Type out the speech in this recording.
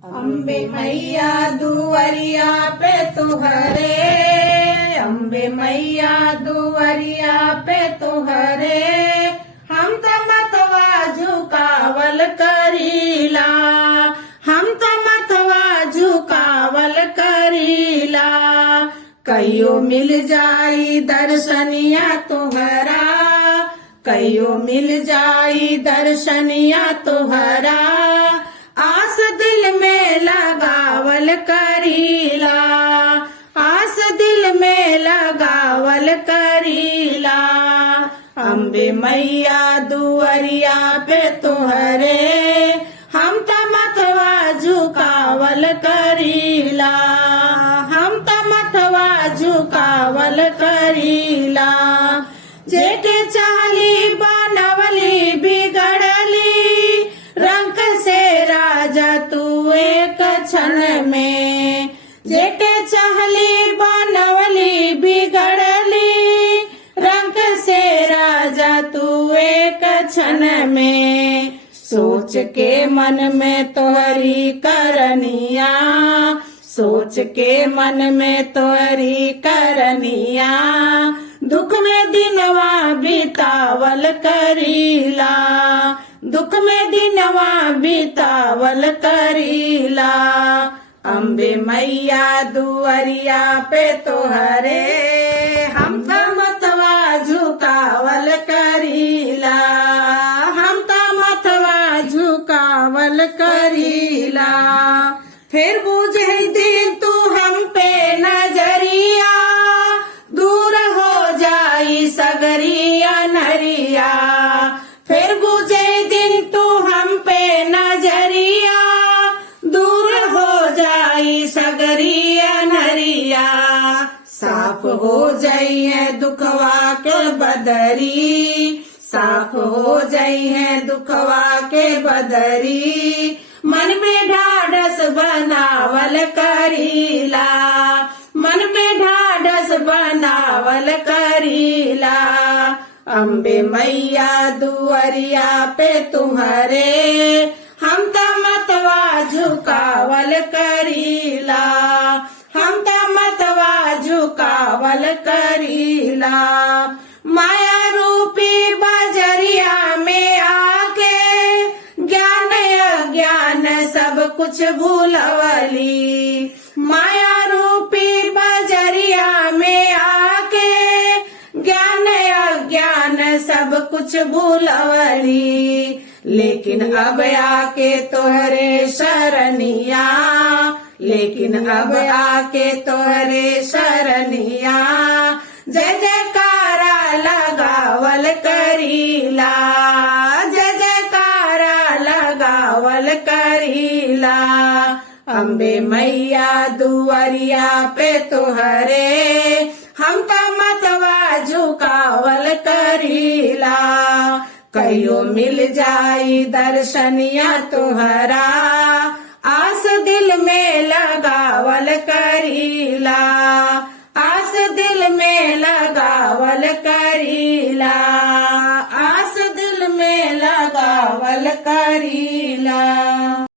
अम्बे मैया दुआरिया पे तुहरे, अम्बे मैया दुआरिया पे तुहरे, हम तो मतवा झुकावल करीला, हम तो मतवा झुकावल करीला। कहियो मिल जाई दर्शनिया तुहरा, कहियो मिल जाई दर्शनिया तुहरा, आस दिल में लगावल करीला, आस दिल में लगावल करीला। अम्बे मैया दुआरिया पे तुहरे, हम त मतवा झुकावल करीला, हम त मतवा झुकावल करीला। जेके चाली बनवली बिगड़ली, रंग से राजा तू एक क्षण में, जेके चाहली बनवली बिगड़ली, रंग से राजा तू एक क्षण में। सोच के मन में तोहरी करनिया, सोच के मन में तोहरी करनिया, दुख में दिनवा बितावल करीला, दुख में दिनवा बितावल करीला। अम्बे मैया दुआरिया पे तोहरे, हम त मतवा झुकावल करीला, हम त मतवा झुकावल करीला। फिर बुझे दिन तू हम पे नजरिया, दूर हो जाई सगरी अनहरिया। फिर बुझे दिन तू हम पे नजरिया, दूर हो जाई सगरी अनहरिया। साफ हो जाई है दुखवा के बदरी, साफ हो जाई है दुखवा के बदरी। मन में ढाढ़स बनावल करीला, मन में ढाढ़स बनावल करीला। अम्बे मैया दुआरिया पे तुम्हारे, हम त मतवा झुकावल करीला, हम त मतवा झुकावल करीला। माया रूपी बजरिया में आके, ज्ञान अज्ञान सब कुछ भूलवली, माया रूपी बजरिया में आके, ज्ञान अज्ञान सब कुछ भूलवली। लेकिन अब आके तोहरे शरणिया, लेकिन अब आके तोहरे शरणिया, जय जयकारा लगावल करीला, जय जयकारा लगावल करीला। अम्बे मैया दुआरिया पे तोहरे, हम त मतवा झुकावल करीला। कहियो मिल जाई दर्शनिया तुहरा, आस दिल में लगावल करीला, आस दिल में लगावल करीला, आस दिल में लगावल करीला।